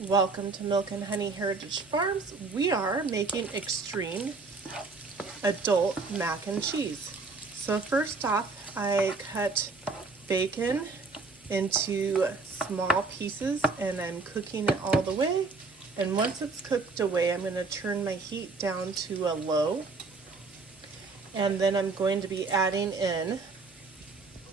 Welcome to Milk and Honey Heritage Farms. We are making extreme adult mac and cheese. So first off, I cut bacon into small pieces and I'm cooking it all the way. And once it's cooked away, I'm going to turn my heat down to a low. And then I'm going to be adding in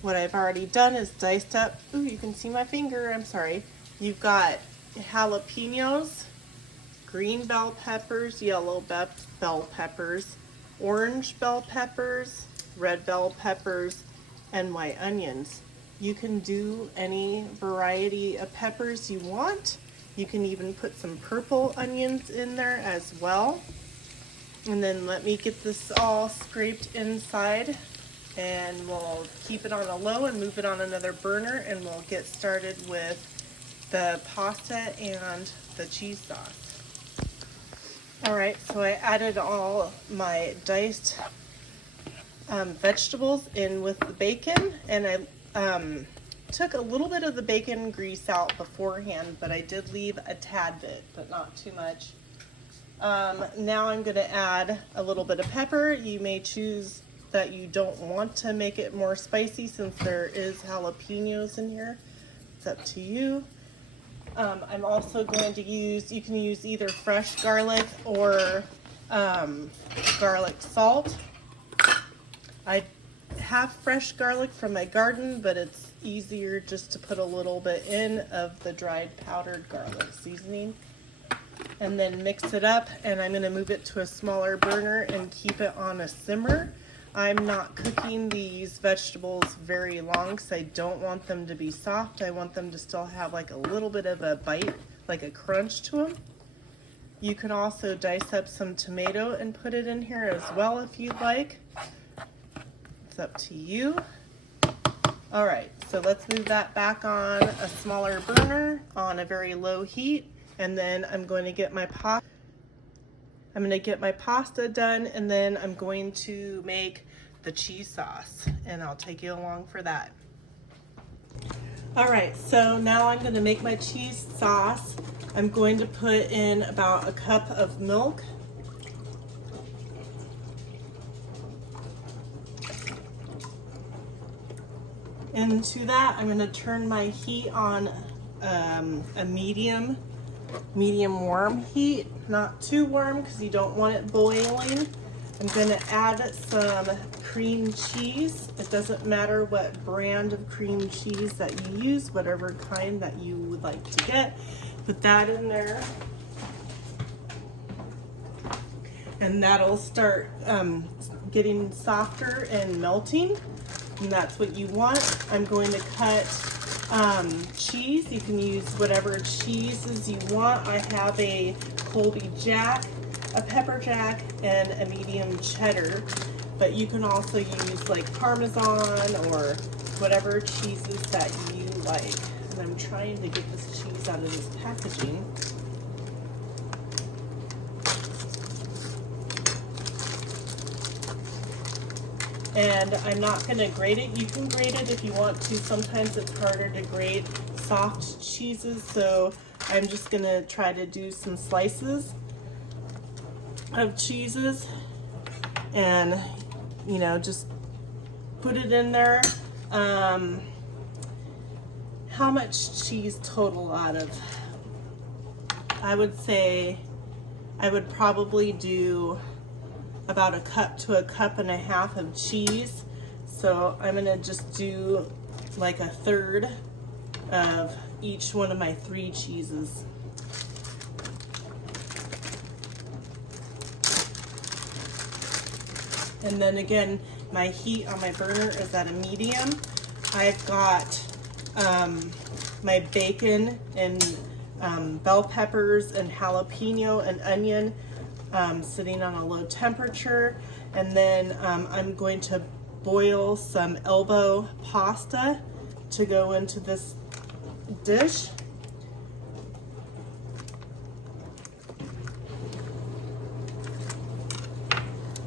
what I've already done is diced up. Ooh, you can see my finger, I'm sorry. You've got jalapenos, green bell peppers, yellow bell peppers, orange bell peppers, red bell peppers, and white onions. You can do any variety of peppers you want. You can even put some purple onions in there as well. And then let me get this all scraped inside, and we'll keep it on a low and move it on another burner, and we'll get started with the pasta and the cheese sauce. All right, so I added all my diced vegetables in with the bacon, and I took a little bit of the bacon grease out beforehand, but I did leave a tad bit, but not too much. Now I'm going to add a little bit of pepper. You may choose that you don't want to make it more spicy since there is jalapenos in here. It's up to you. I'm also going to use, you can use either fresh garlic or garlic salt. I have fresh garlic from my garden, but it's easier just to put a little bit in of the dried powdered garlic seasoning. And then mix it up, and I'm going to move it to a smaller burner and keep it on a simmer. I'm not cooking these vegetables very long because I don't want them to be soft. I want them to still have like a little bit of a bite, like a crunch to them. You can also dice up some tomato and put it in here as well if you'd like. It's up to you. All right, so let's move that back on a smaller burner on a very low heat. And then I'm going to get my pasta done, and then I'm going to make the cheese sauce, and I'll take you along for that. All right, so now I'm going to make my cheese sauce. I'm going to put in about a cup of milk. Into that, I'm going to turn my heat on a medium warm heat, not too warm because you don't want it boiling. I'm going to add some cream cheese. It doesn't matter what brand of cream cheese that you use, whatever kind that you would like to get. Put that in there. And that'll start getting softer and melting. And that's what you want. I'm going to cut cheese. You can use whatever cheeses you want. I have a Colby Jack, a pepper jack, and a medium cheddar, but you can also use like Parmesan or whatever cheeses that you like. And I'm trying to get this cheese out of this packaging. And I'm not going to grate it. You can grate it if you want to. Sometimes it's harder to grate soft cheeses, so I'm just going to try to do some slices of cheeses and, you know, just put it in there. How much cheese total out of? I would say I would probably do about a cup to a cup and a half of cheese. So I'm gonna just do like a third of each one of my 3 cheeses. And then again, my heat on my burner is at a medium. I've got my bacon and bell peppers and jalapeno and onion sitting on a low temperature, and then I'm going to boil some elbow pasta to go into this dish.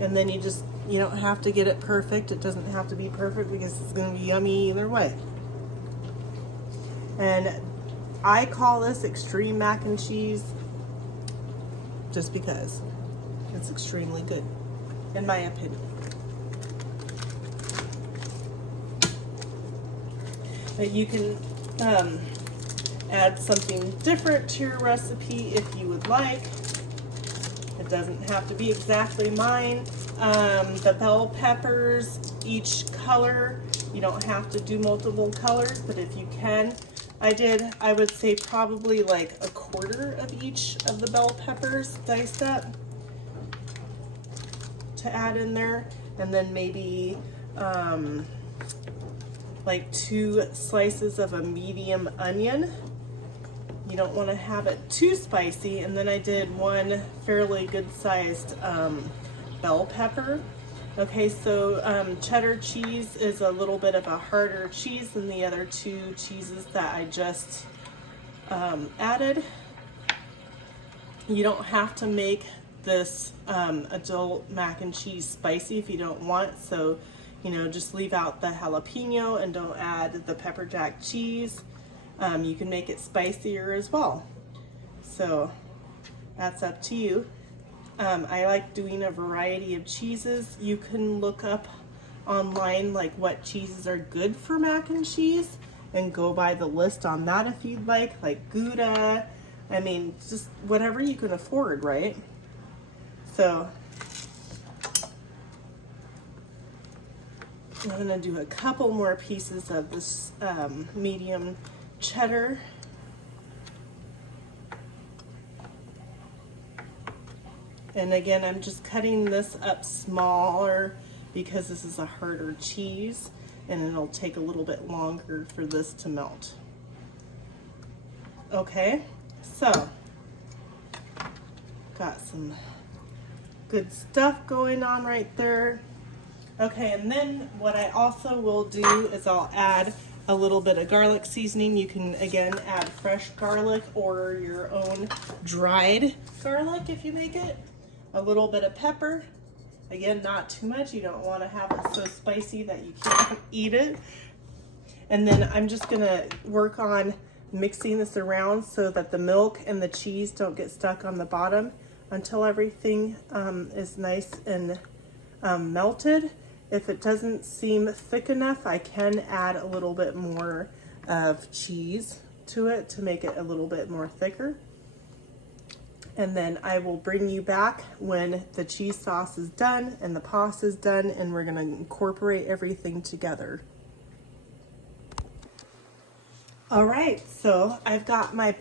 And then you don't have to get it perfect. It doesn't have to be perfect because it's going to be yummy either way. And I call this extreme mac and cheese just because it's extremely good, in my opinion. But you can add something different to your recipe if you would like. It doesn't have to be exactly mine. The bell peppers, each color, you don't have to do multiple colors, but if you can, I would say probably like a quarter of each of the bell peppers diced up to add in there, and then maybe like 2 slices of a medium onion. You don't want to have it too spicy. And then I did 1 fairly good sized bell pepper. Okay, so cheddar cheese is a little bit of a harder cheese than the other 2 cheeses that I just added. You don't have to make this adult mac and cheese spicy if you don't want, so you know, just leave out the jalapeno and don't add the pepper jack cheese. You can make it spicier as well, so that's up to you. I like doing a variety of cheeses. You can look up online like what cheeses are good for mac and cheese and go by the list on that if you'd like Gouda. I mean, just whatever you can afford, right? So I'm gonna do a couple more pieces of this medium cheddar. And again, I'm just cutting this up smaller because this is a harder cheese and it'll take a little bit longer for this to melt. Okay, so got some good stuff going on right there. Okay, and then what I also will do is I'll add a little bit of garlic seasoning. You can, again, add fresh garlic or your own dried garlic if you make it. A little bit of pepper. Again, not too much. You don't want to have it so spicy that you can't eat it. And then I'm just going to work on mixing this around so that the milk and the cheese don't get stuck on the bottom until everything is nice and melted. If it doesn't seem thick enough, I can add a little bit more of cheese to it to make it a little bit more thicker. And then I will bring you back when the cheese sauce is done and the pasta is done, and we're gonna incorporate everything together. All right, so I've got my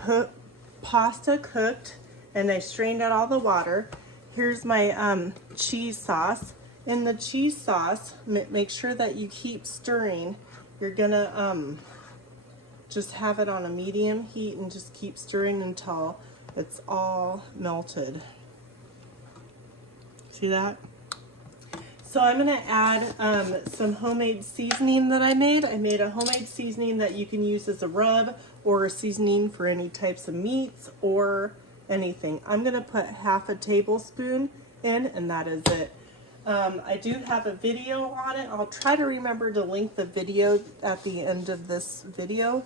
pasta cooked and I strained out all the water. Here's my cheese sauce. In the cheese sauce, make sure that you keep stirring. You're gonna just have it on a medium heat and just keep stirring until it's all melted. See that? So I'm gonna add some homemade seasoning that I made. I made a homemade seasoning that you can use as a rub or a seasoning for any types of meats or anything. I'm gonna put 1/2 tablespoon in, and that is it. I do have a video on it. I'll try to remember to link the video at the end of this video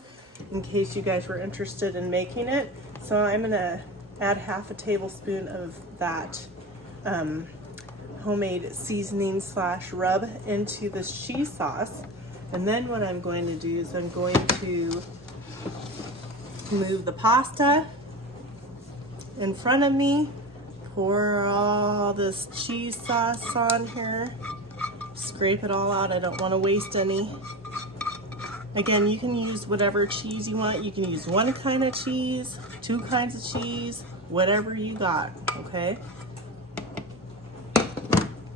in case you guys were interested in making it. So I'm gonna add 1/2 tablespoon of that homemade seasoning / rub into this cheese sauce. And then what I'm going to do is I'm going to move the pasta in front of me, pour all this cheese sauce on here, scrape it all out. I don't want to waste any. Again, you can use whatever cheese you want. You can use 1 kind of cheese, 2 kinds of cheese, whatever you got, okay?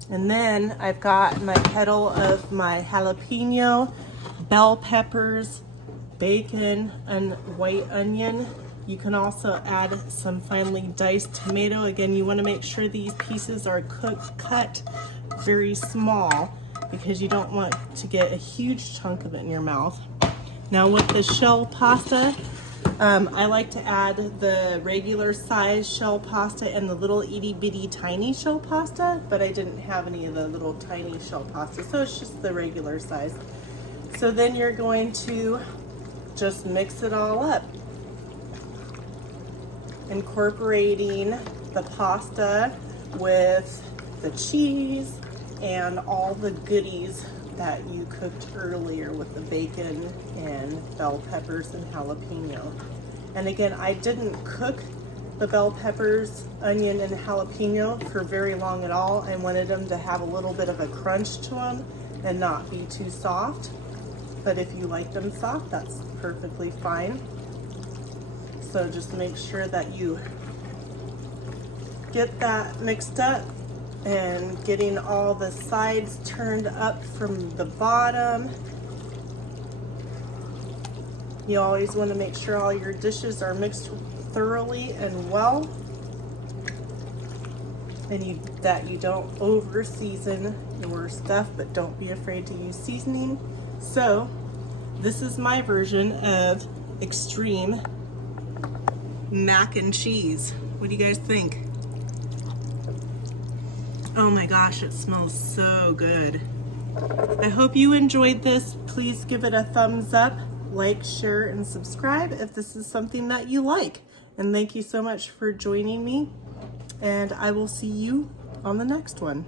And then I've got my kettle of my jalapeno, bell peppers, bacon, and white onion. You can also add some finely diced tomato. Again, you want to make sure these pieces are cut very small because you don't want to get a huge chunk of it in your mouth. Now with the shell pasta, I like to add the regular size shell pasta and the little itty bitty tiny shell pasta, but I didn't have any of the little tiny shell pasta, so it's just the regular size. So then you're going to just mix it all up. incorporating the pasta with the cheese and all the goodies that you cooked earlier with the bacon and bell peppers and jalapeno. And again, I didn't cook the bell peppers, onion, and jalapeno for very long at all. I wanted them to have a little bit of a crunch to them and not be too soft. But if you like them soft, that's perfectly fine. So just make sure that you get that mixed up and getting all the sides turned up from the bottom. You always want to make sure all your dishes are mixed thoroughly and well, and that you don't over season your stuff, but don't be afraid to use seasoning. So this is my version of extreme mac and cheese. What do you guys think? Oh my gosh, it smells so good. I hope you enjoyed this. Please give it a thumbs up, like, share, and subscribe if this is something that you like. And thank you so much for joining me. And I will see you on the next one.